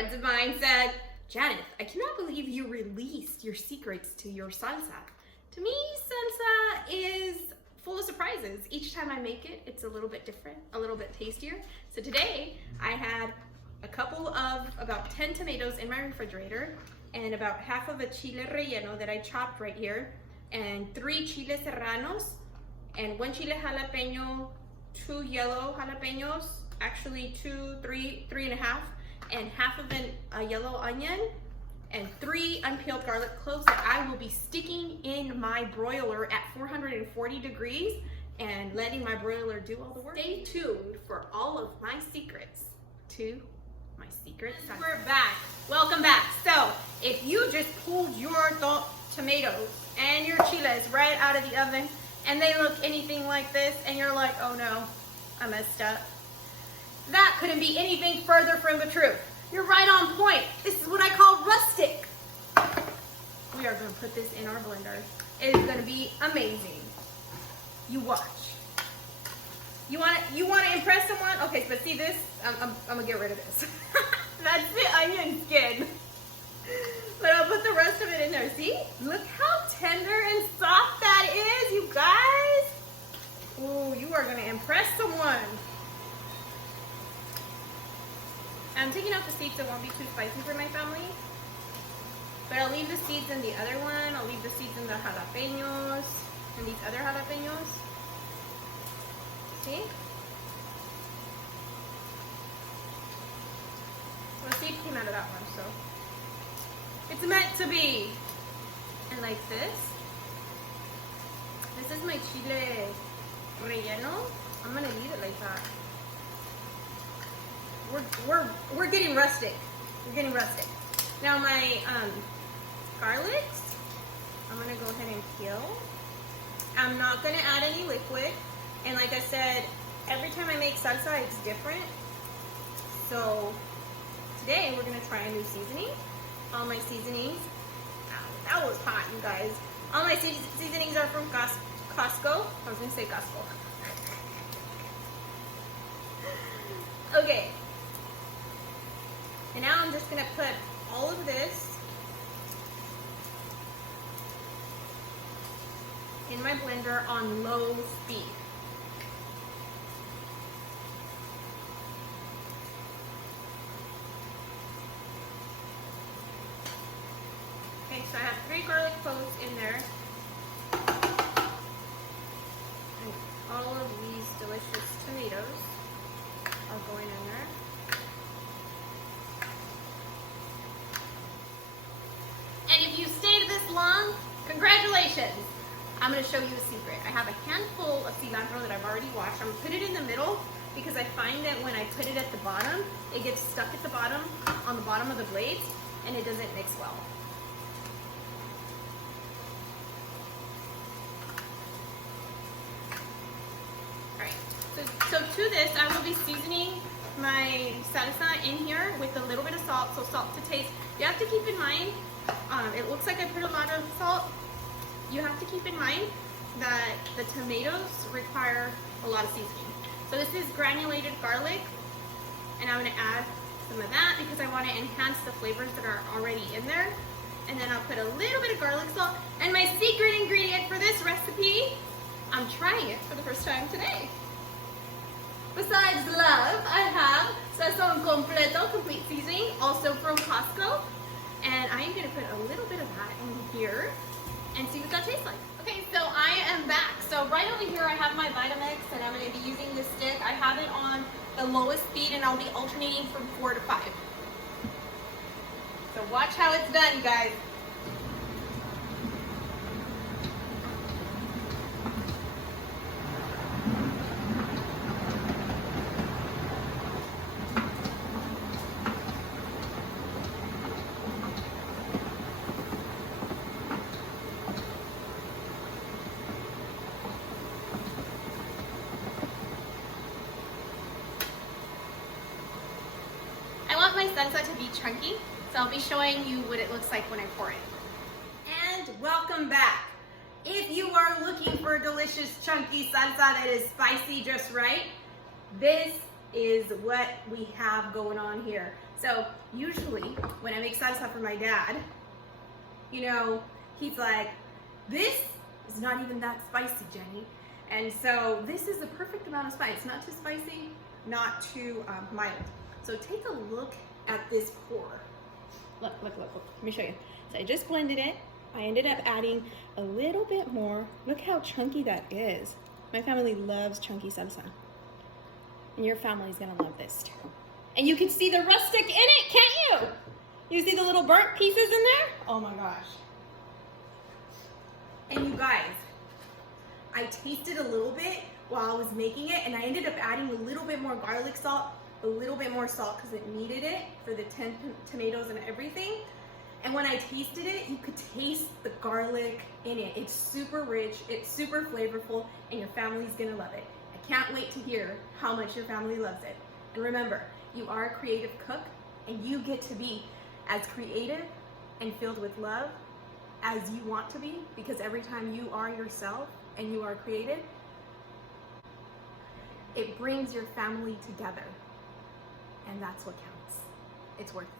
friends of mine said, Janet, I cannot believe you released your secrets to your salsa. To me, salsa is full of surprises. Each time I make it, it's a little bit different, a little bit tastier. So today, I had a couple of about 10 tomatoes in my refrigerator and about half of a chile relleno that I chopped right here, and 3 chiles serranos, and 1 chile jalapeno, 2 yellow jalapenos, actually 3.5, and half of a yellow onion, and 3 unpeeled garlic cloves that I will be sticking in my broiler at 440 degrees and letting my broiler do all the work. Stay tuned for all of my secrets to my secret salsa. We're back. Welcome back. So if you just pulled your tomatoes and your chiles right out of the oven and they look anything like this and you're like, oh no, I messed up, that couldn't be anything further from the truth. You're right on point. This is what I call rustic. We are going to put this in our blender. It is going to be amazing. You watch. You want to impress someone? Okay, but see this? I'm going to get rid of this. That's the onion skin. But I'll put the rest of it in there. See? Look how tender and soft that is, you guys. Ooh, you are going to impress someone. I'm taking out the seeds that won't be too spicy for my family. But I'll leave the seeds in the other one. I'll leave the seeds in the jalapenos and these other jalapenos. See? The seed came out of that one, so it's meant to be. And like this. This is my chile relleno. I'm gonna leave it like that. We're getting rustic. We're getting rustic. Now my garlics, I'm gonna go ahead and peel. I'm not gonna add any liquid. And like I said, every time I make salsa, it's different. So today we're gonna try a new seasoning. All my seasonings, that was hot, you guys. All my seasonings are from Costco. I was gonna say Costco. Okay. And now I'm just gonna put all of this in my blender on low speed. Okay, so I have 3 garlic cloves in there. And all of these delicious tomatoes are going in there. And if you stayed this long, congratulations! I'm going to show you a secret. I have a handful of cilantro that I've already washed. I'm going to put it in the middle because I find that when I put it at the bottom, it gets stuck at the bottom, on the bottom of the blades, and it doesn't mix well. Alright, so to this, I will be seasoning my salsa in here with a little bit of salt, so salt to taste. You have to keep in mind, it looks like I put a lot of salt. You have to keep in mind that the tomatoes require a lot of seasoning. So this is granulated garlic, and I'm going to add some of that because I want to enhance the flavors that are already in there. And then I'll put a little bit of garlic salt. And my secret ingredient for this recipe, I'm trying it for the first time today. Besides love, I have sazon completo, complete seasoning, also from Costco. And I am going to put a little bit of that in here and see what that tastes like. Okay, so I am back. So right over here I have my Vitamix, and I'm going to be using this stick. I have it on the lowest speed, and I'll be alternating from 4 to 5. So watch how it's done, you guys. My salsa to be chunky, so I'll be showing you what it looks like when I pour it. And welcome back. If you are looking for a delicious chunky salsa that is spicy just right, this is what we have going on here. So usually when I make salsa for my dad, you know, he's like, this is not even that spicy, Jenny. And so this is the perfect amount of spice, not too spicy, not too mild. So take a look at this pour. Look. Let me show you. So I just blended it. I ended up adding a little bit more. Look how chunky that is. My family loves chunky salsa. And your family's gonna love this too. And you can see the rustic in it, can't you? You see the little burnt pieces in there? Oh my gosh. And you guys, I tasted a little bit while I was making it, and I ended up adding a little bit more garlic salt, a little bit more salt because it needed it for the tomatoes and everything. And when I tasted it, you could taste the garlic in it. It's super rich, it's super flavorful, and your family's gonna love it. I can't wait to hear how much your family loves it. And remember, you are a creative cook, and you get to be as creative and filled with love as you want to be, because every time you are yourself and you are creative, it brings your family together. And that's what counts. It's worth it.